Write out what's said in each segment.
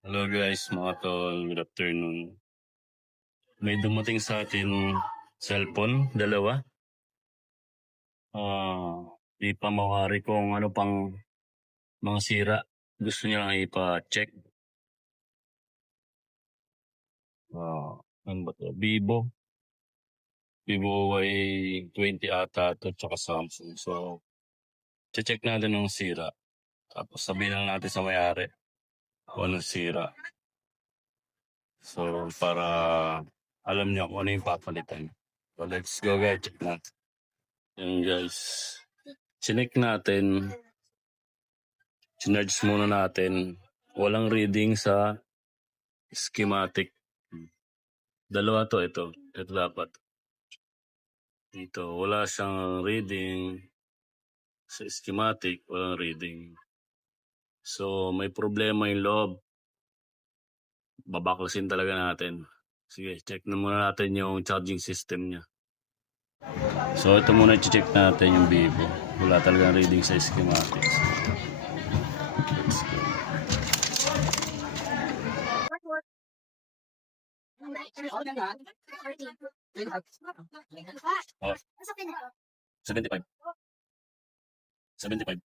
Hello guys, mga tol. Good afternoon. May dumating sa atin cellphone, dalawa. Di pa mawari kung ano pang mga sira. Gusto niya lang ipa-check. Ano ba to? Vivo Y20 ata to, tsaka Samsung. So, check natin ng sira. Tapos sabihin lang natin sa may-ari kung anong sira. So, para alam niya kung ano yung papalitan. So, let's go guys. Check natin. Yan guys. Chinek natin. Chinarge muna natin. Walang reading sa schematic. Dalawa to, ito. Ito dapat. Dito, wala siyang reading. Sa schematic, walang reading. So, may problema yung loob. Babaklasin talaga natin. Sige, check na muna natin yung charging system niya. So, ito muna i-check natin yung Vivo. Wala talagang reading sa schematics. Let's go. Oh, 75. 75.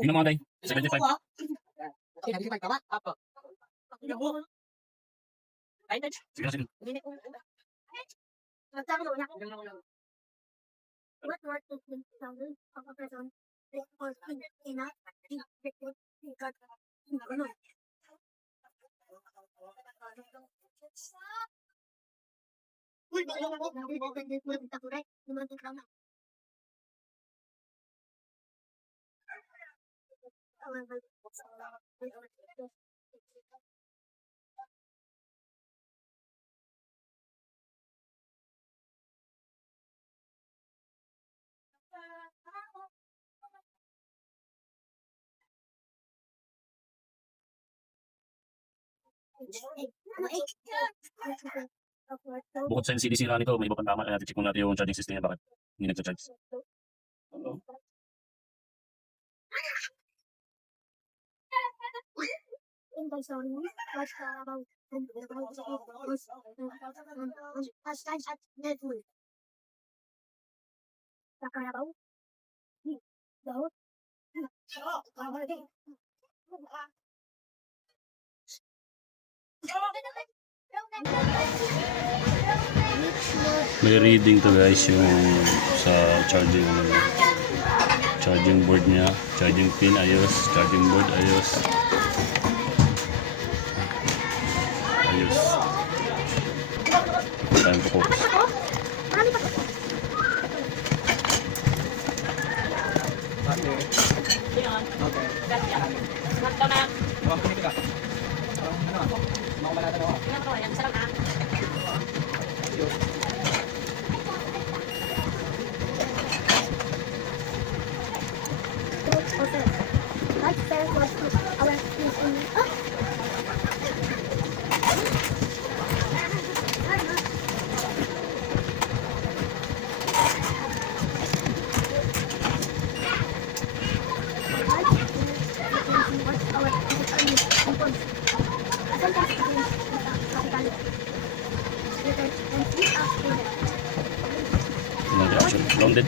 Ilan mga day? 75. Sige na, sige. Bukod sa LCD sira nito, may iba pang tama. Kaya check muna natin yung charging system niya. Bakit hindi nagsa-charge? Ano? May reading to guys yung sa charging board niya, charging pin ayos, charging board ayos. Time to focus. Grounded.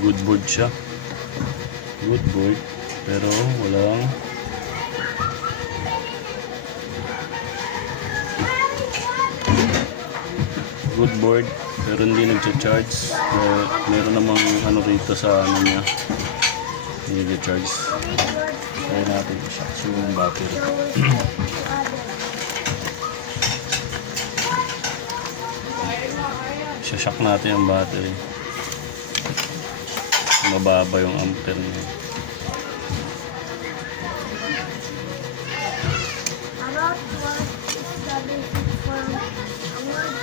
Good board siya. Good board. Pero walang good board. Pero hindi nagcha-charge. Meron namang ano rito sa ano niya. Hindi nagcha-charge. Try natin i-shock yung battery. I-shock natin yung battery. Mababa yung ampere niya. About what is the basic form a word?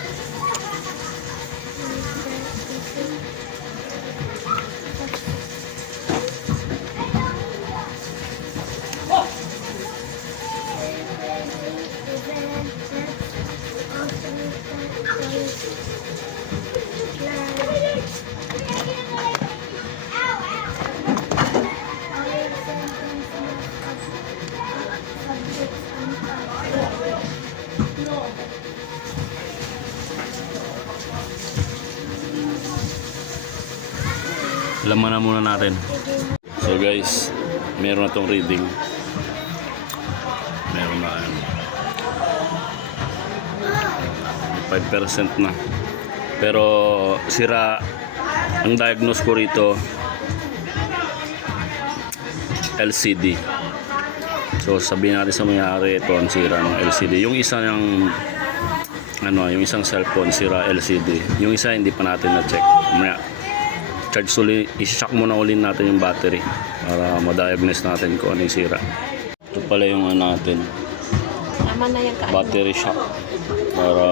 Laman na muna natin. So guys, meron na tong reading. Meron na yan. 5% na. Pero sira ang diagnose ko rito LCD. So sabihin natin sa may-ari ito ang sira ng LCD. Yung isa yung yung isang cellphone sira LCD. Yung isa hindi pa natin na-check. Charge uli, i-shock muna ulit natin yung battery para ma-diagnose natin kung ano yung sira. Ito pala yung natin. Tama na yan Battery shock para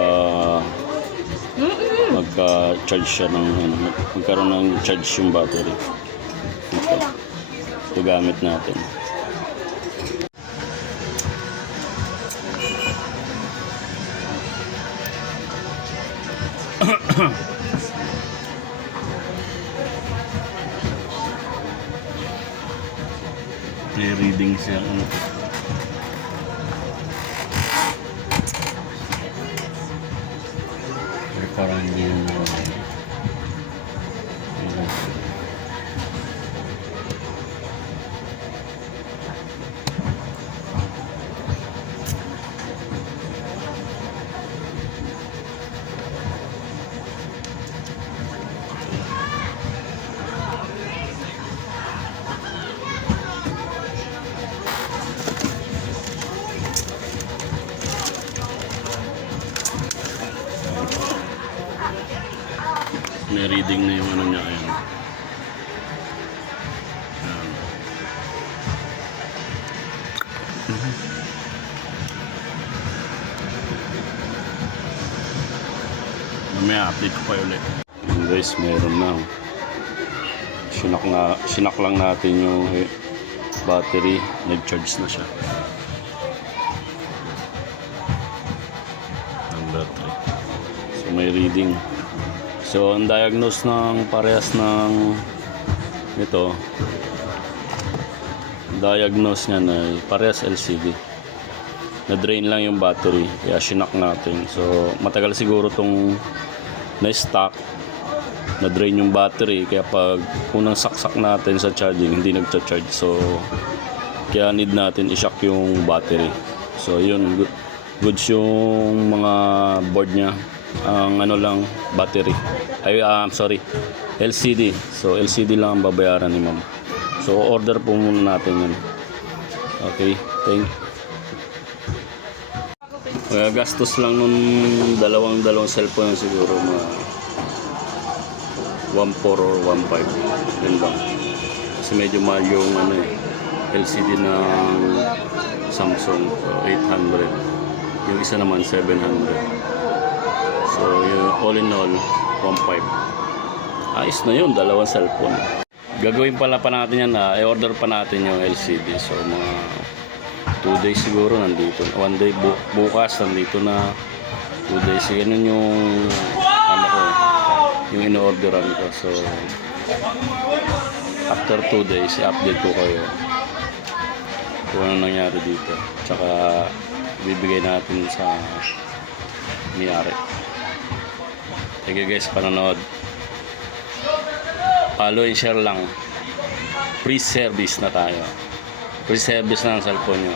magka-charge siya ng magkaroon ng charge yung battery. Ito gamit natin. May reading siya parang hindi yun may reading na yung niya ayan. May update ko pa ulit. Guys, meron na. Sinak lang natin yung battery, nag-charge na siya. Ang battery. So may reading. So, ang diagnose ng parehas ng ito, diagnose niya na parehas LCD. Na-drain lang yung battery, kaya sinak natin. So, matagal siguro tong na-stock, na-drain yung battery, kaya pag unang saksak natin sa charging, hindi nagcha-charge. So, kaya need natin i-shock yung battery. So, yun, goods yung mga board niya. Ang lang battery ay sorry LCD. So LCD lang ang babayaran ni ma'am. So order po muna natin yun. Okay, kaya gastos lang nun dalawang cellphone siguro mga 1.4 or 1.5 yun lang. Kasi medyo mahal yung LCD ng Samsung. So 800, yung isa naman 700. So, all in all, 1.5. Ayos na yun, dalawang cellphone. Gagawin pala pa natin yan i-order pa natin yung LCD. So, mga 2 days siguro nandito. 1 day bukas nandito na. 2 days. Ganun yung yung in-orderan ko. So, after 2 days, i-update ko kayo kung ano nangyari dito. Tsaka, bibigay natin sa may-ari. Thank you guys panonood. Follow and share lang. Free service na tayo. Free service na ang cellphone nyo.